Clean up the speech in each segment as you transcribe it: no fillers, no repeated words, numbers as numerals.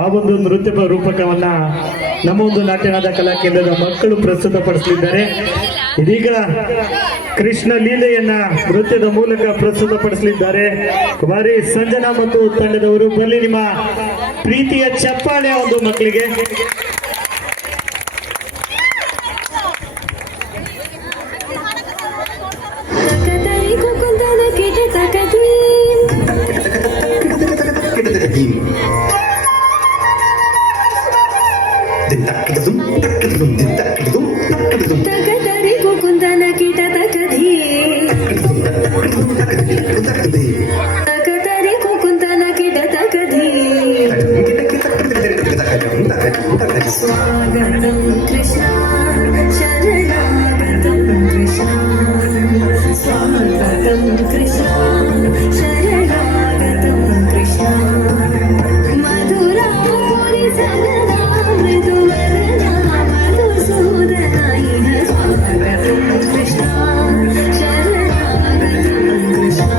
ಆ ಒಂದು ನೃತ್ಯ ರೂಪಕವನ್ನ ನಮ್ಮ ಒಂದು ನಾಟ್ಯನಾದ ಕಲಾ ಕೇಂದ್ರದ ಮಕ್ಕಳು ಪ್ರಸ್ತುತಪಡಿಸಲಿದ್ದಾರೆ. ಇದೀಗ ಕೃಷ್ಣ ಲೀಲೆಯನ್ನ ನೃತ್ಯದ ಮೂಲಕ ಪ್ರಸ್ತುತಪಡಿಸಲಿದ್ದಾರೆ ಕುಮಾರಿ ಸಂಜನಾ ಮತ್ತು ತಂಡದವರು. ಬರಲಿ ನಿಮ್ಮ ಪ್ರೀತಿಯ ಚಪ್ಪಾಳೆ ಒಂದು ಮಕ್ಕಳಿಗೆ. स्वागतं कृष्ण शरणागतं कृष्ण स्वागतं कृष्ण शरणागतं कृष्ण मधुरापुरी सदना मृदुवदना मधुसूदना इह स्वागतं कृष्ण शरणागतं कृष्ण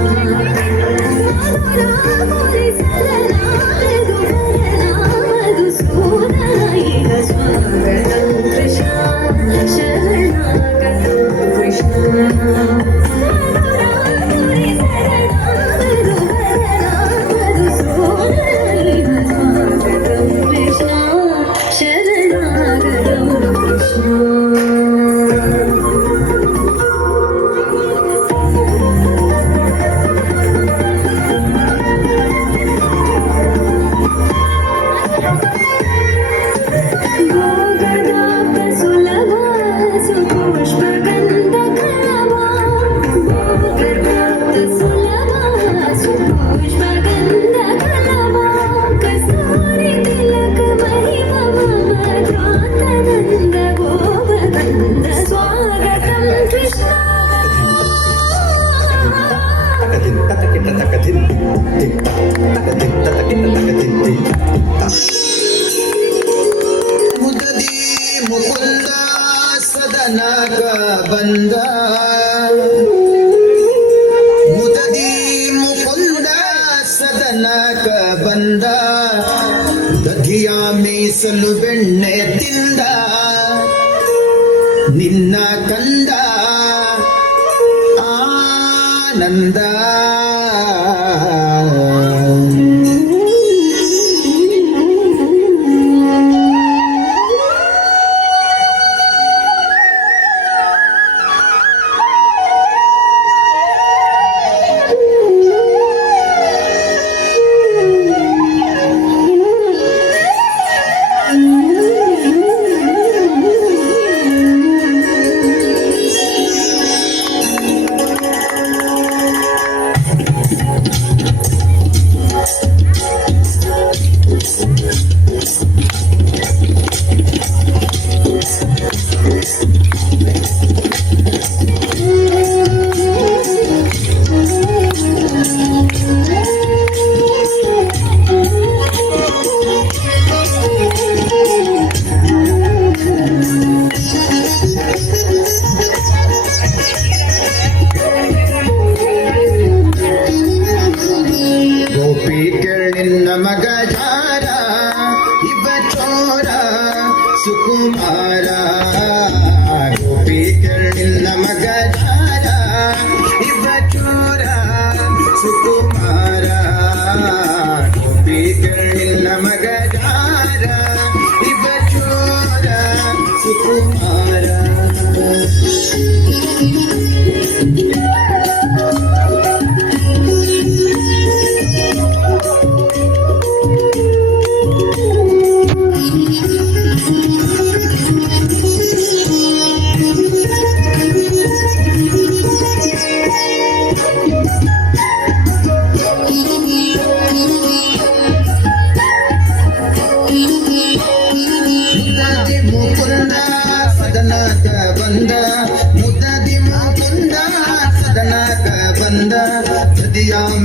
मधुरापुरी सदना मृदुवदना मधुसूदना इह स्वागतं कृष्ण शरणागतं कृष्ण मधुरापुरी सदना मृदुवदना मधुसूदना इह स्वागतं कृष्ण शरणागतं कृष्ण ಮುದದಿ ಮುಕುಂದ ಸದನಗ ಬಂದ ಮುದದಿ ಮುಕುಂದ ಸದನಗ ಬಂದ ದಧಿಯ ಮೀಸಲು ಬೆಣ್ಣೆ ತಿಂದ ನಿನ್ನ ಕಂದ ಆನಂದ ಮಗ ಜಾರ ಇವ ಚೋರ ಸುಕುಮಾರ ಗೋಪಿ ಕೇಳಿಲ್ಲ ಮಗ ಜಾರ ಇವ ಚೋರ ಸುಕುಮಾರ ಗೋಪಿ ಕೇಳಿಲ್ಲ ಮಗ ಜಾರ ಇವ ಚೋರ ಸುಕುಮಾರ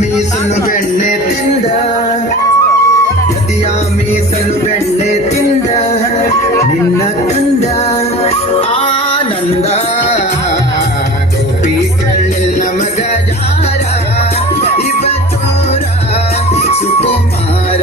ಮೀಸಲು ಬೆಣ್ಣೆ ತಿಂದ ನದಿಯ ಮೀಸಲು ಬೆಣ್ಣೆ ತಿಂದ ನಿನ್ನ ಕಂದ ಆನಂದ ಗೋಪಿ ಕೇಳಿಲ್ಲ ಮಗ ಜಾರ ಇವ ಚೋರ ಸುಕುಮಾರ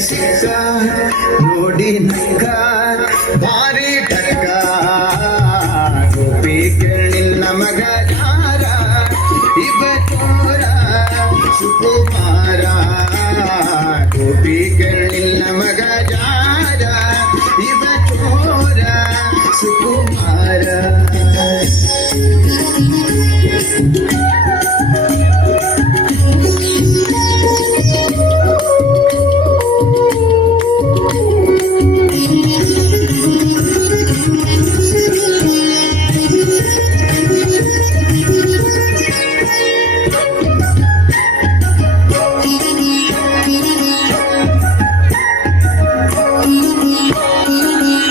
ಸಿಕ್ಕ ನೋಡಿ ನಕ್ಕ ಭಾರಿ ಟಕ್ಕ ಗೋಪಿ ಕೇಳಿಲ್ಲ ಮಗ ಯಾರ ಇವ ಚೋರ ಸುಕುಮಾರ ಗೋಪಿ ಕೇಳಿಲ್ಲ ಮಗ ಯಾರ ಇವ ಚೋರ ಸುಕುಮಾರ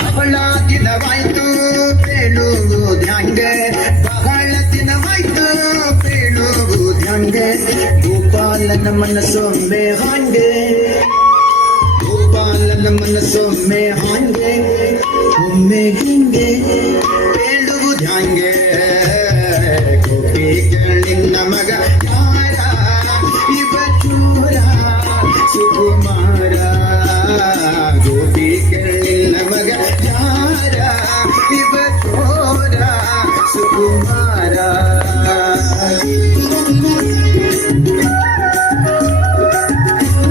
ಬಹಳ ದಿನವಾಯ್ತು ಬೇಡುವುದ್ಯಾಂಗೆ ಬಹಳ ದಿನವಾಯ್ತು ಬೇಡುವುದ್ಯಾಂಗೆ ಗೋಪಾಲನ ಮನಸ್ಸೊಮ್ಮೆ ಹಾಂಗೆ ಗೋಪಾಲನ ಮನಸ್ಸೊಮ್ಮೆ ಹಾಂಗೆ ಒಮ್ಮೆ ಹಿಂಗೆ ಬೇಡುವುದ್ಯಾಂಗೆ ಗೋಪಿ ಕೇಳಿನ ಮಗ ಯಾರ ಇವ ಚೂರ ಸುಕುಮಾರ ಗೋಪಿ ಕೇಳಿನ ಮಗ ಯಾರ ಇವ ಚೋರ ಸುಕುಮಾರ